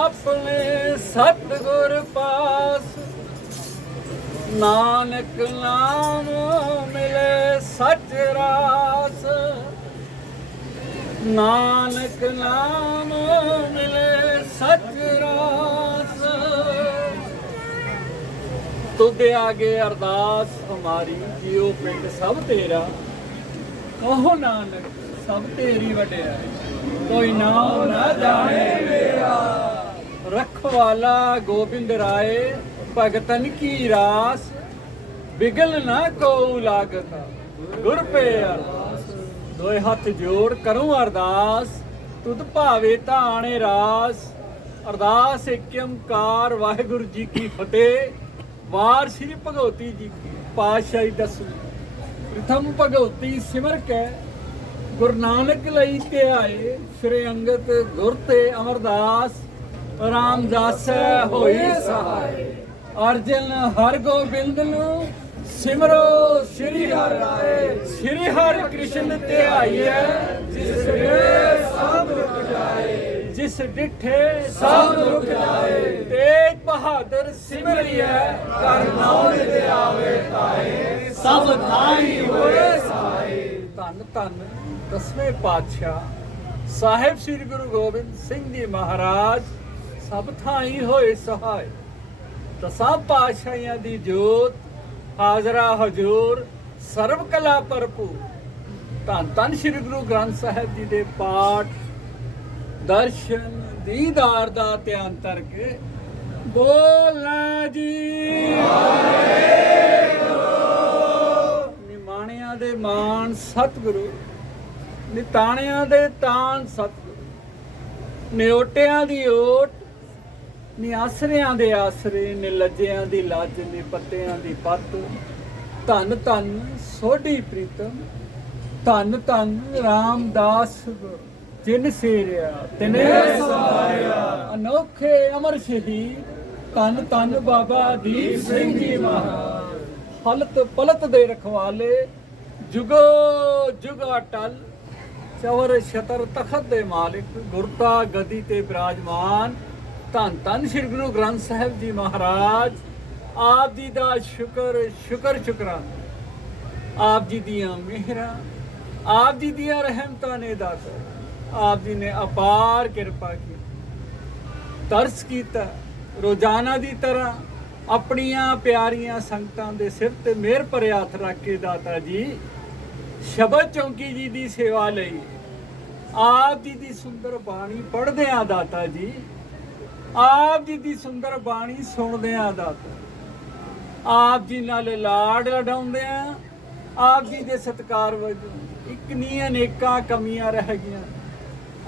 ਆਪਣੇ ਸਤਿਗੁਰ ਪਾਸ। ਨਾਨਕ ਨਾਮ ਮਿਲੇ ਸਚ ਰਾਸ। ਨਾਨਕ ਨਾਮ ਮਿਲੇ ਸਚ ਰਾਸ। ਤੁਦੇ ਆਗੇ ਅਰਦਾਸ ਹਮਾਰੀ ਜਿਉ ਪਿੰਡ ਸਭ ਤੇਰਾ। ਕਹੋ ਨਾਨਕ, ਸਭ ਤੇਰੀ ਵਡਿਆਈ। ਕੋਈ ਨਾਮ ਨਾ ਜਾਣੇ ਮੇਰਾ। ਰਖਵਾਲਾ ਗੋਬਿੰਦ ਰਾਏ, ਭਗਤਨ ਕੀ ਰਾਸ, ਬਿਗਲ ਨਾ ਕੋ ਲਾਗਤ, ਗੁਰ ਪੇ ਅਰਦਾਸ। ਦੋਏ ਹੱਥ ਜੋੜ ਕਰੂੰ ਅਰਦਾਸ, ਤੁਧ ਭਾਵੇ ਧਾਣੇ ਰਾਸ। ਅਰਦਾਸ ਏਕ ਵਾਹਿਗੁਰੂ ਜੀ ਕੀ ਫਤਿਹ। ਵਾਰ ਸ੍ਰੀ ਭਗਵਤੀ ਜੀ ਕੀ ਪਾਤਸ਼ਾਹੀ ਦਸਵੀਂ ਪ੍ਰਥਮ ਭਗਵਤੀ ਸਿਮਰ ਕੈ, ਗੁਰੂ ਨਾਨਕ ਲਈ ਧਿਆਏ ਸ੍ਰੀ ਅੰਗਦ ਗੁਰ ਤੇ ਅਮਰਦਾਸ। ਰਾਮਦਾਸ ਹੋਈ ਸਹਾਈ। ਅਰਜਨ ਹਰ ਗੋਬਿੰਦ ਨੂੰ ਸਿਮਰੋ, ਸ੍ਰੀ ਹਰਿ ਰਾਏ। ਸ੍ਰੀ ਹਰਿ ਕ੍ਰਿਸ਼ਨ ਧਿਆਈਐ ਜਿਸ ਦੇ ਸਭ ਰੁਕ ਜਾਏ। ਜਿਸ ਡਿਠੇ ਸਭ ਰੁਕ ਜਾਏ। ਤੇਜ ਬਹਾਦਰ ਸਿਮਰਿਐ ਕਰ ਨਾਉ ਤੇ ਆਵੇ ਤਾਏ। ਸਭ ਥਾਈ ਹੋਏ ਸਹਾਈ। ਧੰਨ ਧੰਨ ਦਸਵੇਂ ਪਾਤਸ਼ਾਹ। ਸਾਹਿਬ ਸ੍ਰੀ ਗੁਰੂ ਗੋਬਿੰਦ ਸਿੰਘ ਜੀ ਮਹਾਰਾਜ। ਸਭ ਥਾਈ ਹੋਏ ਸਹਾਇ ਤਾਂ ਸਭ ਪਾਤਸ਼ਾਹੀਆਂ ਦੀ ਜੋਤ, ਹਾਜ਼ਰਾ ਹਜੂਰ ਸਰਬ ਕਲਾ ਭਰਪੂਰ। ਧੰਨ ਧੰਨ ਸ੍ਰੀ ਗੁਰੂ ਗ੍ਰੰਥ ਸਾਹਿਬ ਜੀ ਦੇ ਪਾਠ, ਦਰਸ਼ਨ, ਦੀਦਾਰ ਦਾ ਧਿਆਨ ਕਰਕੇ ਬੋਲਣਾ ਜੀ। ਨਿਮਾਣਿਆਂ ਦੇ ਮਾਨ ਸਤਿਗੁਰੂ, ਨਿਤਾਣਿਆਂ ਦੇ ਤਾਨ ਸਤਿਗੁਰੂ। ਨਿਓਟਿਆਂ ਦੀ ਓਟ ਨੀ ਆਸਰਿਆਂ ਦੇ ਆਸਰੇ, ਨੀ ਲੱਜਿਆਂ ਦੀ ਲੱਜ, ਨੀ ਪੱਤਿਆਂ ਦੀ ਪੱਤ। ਧੰਨ ਧੰਨ ਸੋਢੀ ਪ੍ਰੀਤਮ, ਧੰਨ ਧੰਨ ਰਾਮਦਾਸ, ਜਿਨ ਸੇਰਿਆ, ਤਿਨੇ ਸਹਾਰਿਆ। ਅਨੋਖੇ ਅਮਰ ਸ਼ਹੀਦ, ਧੰਨ ਧੰਨ ਬਾਬਾ ਦੀਪ ਸਿੰਘ ਜੀ ਮਹਾਰਾਜ। ਫਲਤ ਪਲਤ ਦੇ ਰਖਵਾਲੇ, ਜੁਗੋ, ਜੁਗਾ ਟਲ। ਚਵਰ ਸ਼ਤਰ ਤਖਤ ਦੇ ਮਾਲਿਕ, ਗੁਰਤਾ, ਗਦੀ ਤੇ ਬਿਰਾਜਮਾਨ। ਧੰਨ ਧੰਨ ਸ੍ਰੀ ਗੁਰੂ ਗ੍ਰੰਥ ਸਾਹਿਬ ਜੀ ਮਹਾਰਾਜ। ਆਪ ਜੀ ਦਾ ਸ਼ੁਕਰ ਸ਼ੁਕਰ ਸ਼ੁਕਰਾਨਾ। ਆਪ ਜੀ ਦੀਆਂ ਮਿਹਰਾਂ, ਆਪ ਜੀ ਦੀਆਂ ਰਹਿਮਤਾਂ ਨੇ ਦਾਤਾ। ਆਪ ਜੀ ਨੇ ਅਪਾਰ ਕਿਰਪਾ ਕੀਤੀ। ਤਰਸ ਕੀਤਾ। ਰੋਜ਼ਾਨਾ ਦੀ ਤਰ੍ਹਾਂ ਆਪਣੀਆਂ ਪਿਆਰੀਆਂ ਸੰਗਤਾਂ ਦੇ ਸਿਰ ਤੇ ਮਿਹਰ ਭਰੇ ਹੱਥ ਰੱਖ ਕੇ ਦਾਤਾ ਜੀ, ਸ਼ਬਦ ਚੌਂਕੀ ਜੀ ਦੀ ਸੇਵਾ ਲਈ ਆਪ ਜੀ ਦੀ ਸੁੰਦਰ ਬਾਣੀ ਪੜ੍ਹਦੇ ਆ ਦਾਤਾ ਜੀ। ਆਪ ਜੀ ਦੀ ਸੁੰਦਰ ਬਾਣੀ ਸੁਣਦਿਆਂ ਆ ਦਾਤਾ। ਆਪ ਜੀ ਨਾਲ ਲਾਡ ਲਡਾਉਂਦੇ ਆਪ ਜੀ ਦੇ ਸਤਕਾਰ ਵਜੋਂ ਇੱਕ ਨਹੀਂ ਅਨੇਕਾਂ ਕਮੀਆਂ ਰਹਿ ਗਈਆਂ।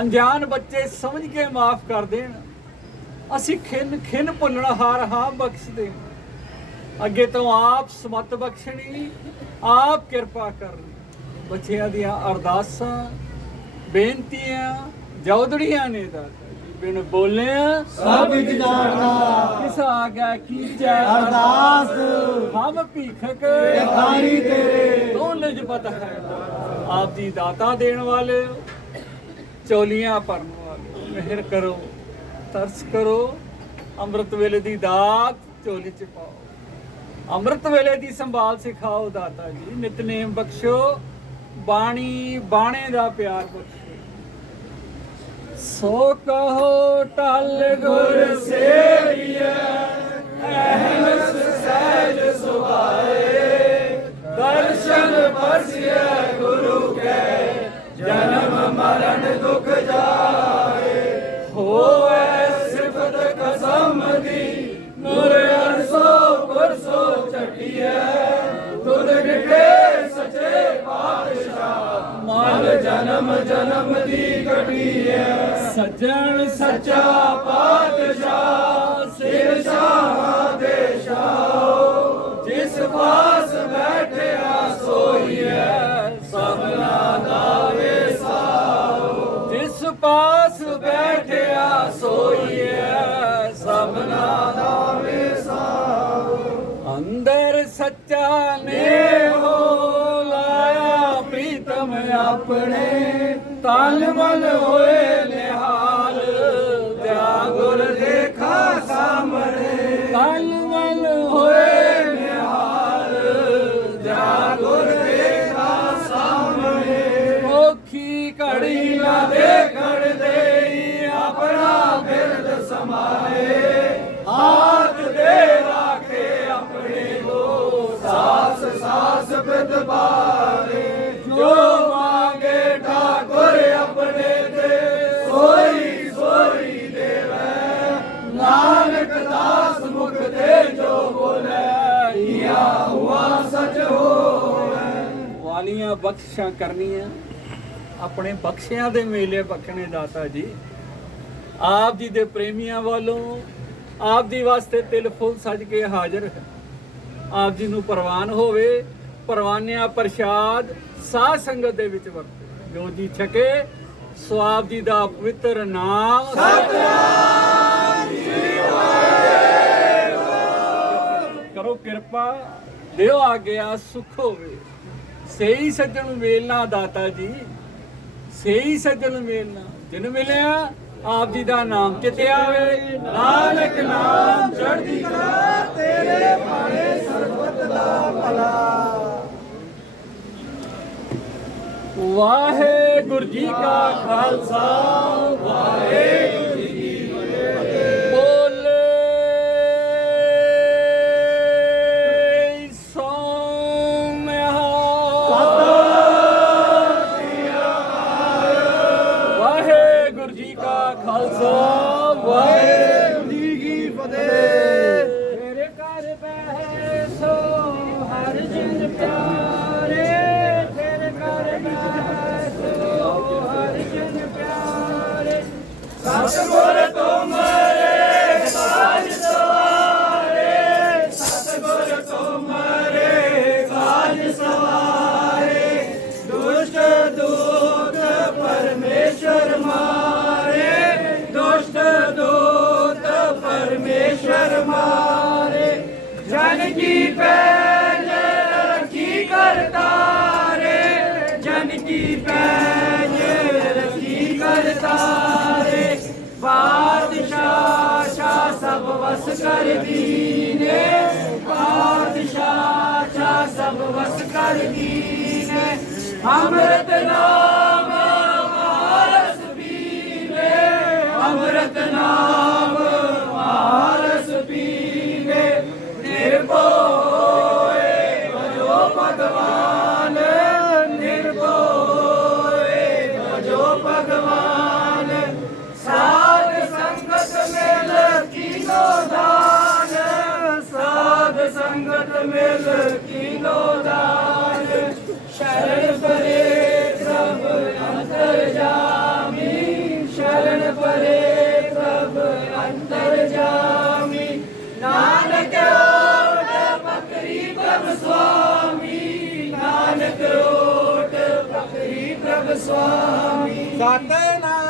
ਅਣਜਾਣ ਬੱਚੇ ਸਮਝ ਕੇ ਮਾਫ ਕਰ ਦੇਣ। ਅਸੀਂ ਖਿੰਨ ਖਿੰਨ ਭੁੱਲਣ ਹਾਰ ਹਾਂ ਬਖਸ਼ਦੇ ਅੱਗੇ ਤੋਂ ਆਪ ਸਮਤ ਬਖਸ਼ਣੀ, ਆਪ ਕਿਰਪਾ ਕਰਨੀ। ਬੱਚਿਆਂ ਦੀਆਂ ਅਰਦਾਸਾਂ, ਬੇਨਤੀਆਂ ਜੌਦੜੀਆਂ ਨੇ ਦਾ ਬਿਨ ਬੋਲਿਆ ਸਭ ਵਿੱਚ ਜਾਣਦਾ। ਕਿਸ ਆਗਾ ਕੀਜੈ ਅਰਦਾਸ। ਹਮ ਭੀਖਕ ਖਾਰੀ ਤੇਰੇ। ਤੂੰ ਨਿਜ ਪਤ ਹੈ। ਆਪ ਦੀ ਦਾਤਾ ਦੇਣ ਵਾਲੇ ਚੋਲੀਆਂ ਭਰਨ ਵਾਲੇ। ਮਿਹਰ ਕਰੋ ਤਰਸ ਕਰੋ ਅੰਮ੍ਰਿਤ ਵੇਲੇ ਦੀ ਦਾਤ ਝੋਲੀ ਚ ਪਾਓ। ਅੰਮ੍ਰਿਤ ਵੇਲੇ ਦੀ ਸੰਭਾਲ ਸਿਖਾਓ ਦਾਤਾ ਜੀ। ਨਿਤਨੇਮ ਬਖਸ਼ੋ ਬਾਣੀ ਬਾਣੇ ਦਾ ਪਿਆਰ ਬਖਸ਼ੋ। ਸੋ ਕਹੋ ਟਲ ਗੁਰ ਸੇਵੀਐ ਅਹਨਸ ਸਹਿਜ ਸੁਭਾਏ। ਦਰਸ਼ਨ ਪਰਸਿਐ ਗੁਰੂ ਕੈ, ਜਨਮ ਮਰਨ ਦੁਖ ਜਾਏ। ਹੋਵੇ ਸਿਫਤ ਕਸਮ ਦੀ ਨੂਰ ਅਰਸੋ ਪਰਸੋ ਚਟਿਐ ਤੁਧ ਡਿਠੇ ਸਚੇ ਪਾਤਸ਼ਾਹ, ਮਨ ਜਨਮ ਜਨਮ ਦੀ ਕਟਿਐ ਸੱਜਣ ਸੱਚਾ ਪਾਤਸ਼ਾਹ, ਸਿਰ ਸ਼ਾਹ ਦੇ ਸ਼ਾਹ ਜਿਸ ਪਾਸ ਬੈਠਿਆ ਸੋਈਐ, ਸਭਨਾ ਦਾ ਵੇਸਾਓ ਜਿਸ ਪਾਸ ਬੈਠਿਆ ਸੋਈਐ, ਸਭਨਾ ਦਾ ਵੇਸਾਓ ਅੰਦਰ ਸੱਚਾ ਨੇ ਹੋ, ਲਾਇਆ ਪ੍ਰੀਤਮ ਆਪਣੇ। ਤਨ ਮਨ ਹੋਏ ਵਾਲੀਆਂ ਬਖਸ਼ਾਂ ਕਰਨੀਆਂ। ਆਪਣੇ ਬਖਸ਼ਿਆਂ ਦੇ ਮੇਲੇ ਬਖਣੇ ਦਾਤਾ ਜੀ। ਆਪ ਜੀ ਦੇ ਪ੍ਰੇਮੀਆਂ ਵੱਲੋਂ ਆਪ ਜੀ ਵਾਸਤੇ ਤਿਲ ਫੁੱਲ ਸਜ ਕੇ ਹਾਜ਼ਰ। ਆਪ ਜੀ ਨੂੰ ਪ੍ਰਵਾਨ ਹੋਵੇ, ਪਰਵਾਨਿਆ ਪ੍ਰਸ਼ਾਦ ਸਾਧ ਸੰਗਤ ਦੇ ਵਿੱਚ ਵਰਤੇ। ਜੋ ਜੀ ਛਕੇ, ਸੋ ਆਪ ਜੀ ਦਾ ਪਵਿੱਤਰ ਨਾਮ। ਕਰੋ ਕਿਰਪਾ, ਦਿਓ ਆ ਗਿਆ ਸੁਖ ਹੋਵੇ। ਸਹੀ ਸੱਜਣ ਮੇਲਣਾ ਦਾਤਾ ਜੀ, ਸਹੀ ਸੱਜਣ ਮੇਲਣਾ ਜਿਨ ਮਿਲਿਆ, ਆਪ ਜੀ ਦਾ ਨਾਮ ਚਿਤੇ ਆਵੇ ਨਾਨਕ ਨਾਮ ਚੜ੍ਹਦੀ ਕਲਾ, ਤੇਰੇ ਬਾਣੇ ਸਰਬਤ ਦਾ ਭਲਾ। ਵਾਹਿਗੁਰੂ ਜੀ ਕਾ ਖਾਲਸਾ ਵਾਹਿਗੁਰੂ ਕਾ ਖਾਲਸਾ, ਵਾਹਿਗੁਰੂ ਜੀ ਕੀ ਫਤਿਹ। ਤੇਰੇ ਘਰ ਬਹਿ ਸੋ ਹਰ ਜਨ ਪਿਆਰੇ। ਤੇਰੇ ਘਰ ਬਹਿ ਸੋ ਹਰ ਜਨ ਪਿਆਰੇ। ਸਤਿਗੁਰ ਤੁਮਰੇ बस कर दीने बादशाह जा सब बस कर दीने अमृत नाम मारस पीने अमृत नाम ਪ੍ਰਭ ਸੁਆਮੀ ਨਾਨਕ ਓਟ ਪਕਰੀ ਪ੍ਰਭ ਸੁਆਮੀ। ਸਤਨਾਮ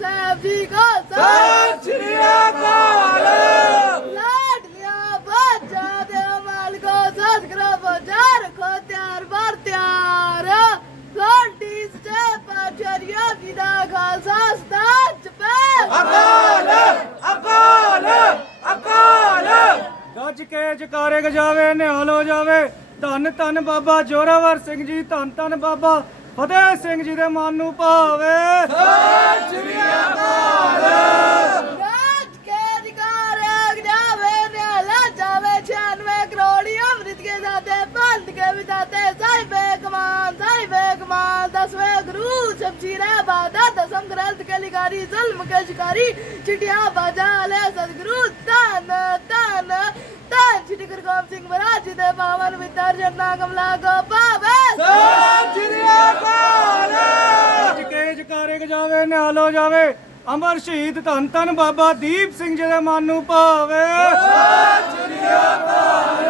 ਸਾਹਿਬ ਜੀ ਕੋ ਸਤਿ ਸ੍ਰੀ ਅਕਾਲ ਲਾਡਲੀਆਂ ਬਾਜਾਂ ਦੇ ਮਾਲਕੋ ਸਤਿਗੁਰੂ ਬਜਾ ਰੱਖੋ ਤਿਆਰ ਬਰ ਤਿਆਰ ਸੋਡੀ ਸਚੇ ਪਾਚਰੀਆ ਜੀ ਦਾ ਖਾਲਸਾ ਸਤਾਚ ਪੈ ਅਕਾਲ ਅਕਾਲ ਅਕਾਲ ਗੱਜ ਕੇ ਜਕਾਰੇ ਗਜਾਵੇ ਨਿਹਾਲ ਹੋ ਜਾਵੇ ਧੰਨ ਧੰਨ ਬਾਬਾ ਜੋਰਾਵਰ ਸਿੰਘ ਜੀ ਧੰਨ ਧੰਨ ਬਾਬਾ ਫਤਿਹ ਸਿੰਘ ਜੀ ਦੇ ਮਨ ਨੂੰ ਭਾਵੇ। ਰਾਜ ਕੇ ਦਸਵੇਂ ਗੁਰੂ ਸ਼ਮਸ਼ੀਰੇ ਬਾਦਾ ਦਸਮ ਗ੍ਰੰਥ ਕੇ ਲਿਖਾਰੀ ਜ਼ੁਲਮ ਕੇ ਸ਼ਿਕਾਰੀ ਚਿਟਿਆ ਬਾਜਾ ਲੈ ਸਤਿਗੁਰੂ ਧੰਨ ਧੰਨ ਧੰਨ ਸ਼੍ਰੀ ਗੁਰੂ ਗੋਬਿੰਦ ਸਿੰਘ ਮਹਾਰਾਜ ਜੀ ਦੇ ਪਾਵਨ ਵਿਦਰ ਜਨਾ ਕਮਲਾ ਗੋ ਪਾਵੇ ਸਤਿ ਸ੍ਰੀ ਅਕਾਲ। ਗੱਜ ਕੇ ਜਕਾਰੇ ਗਜਾਵੇ ਨਿਹਾਲ ਹੋ ਜਾਵੇ ਅਮਰ ਸ਼ਹੀਦ ਧੰਨ ਧੰਨ ਬਾਬਾ ਦੀਪ ਸਿੰਘ ਜੀ ਦੇ ਮਨ ਨੂੰ ਭਾਵੇ। ਗੌਰ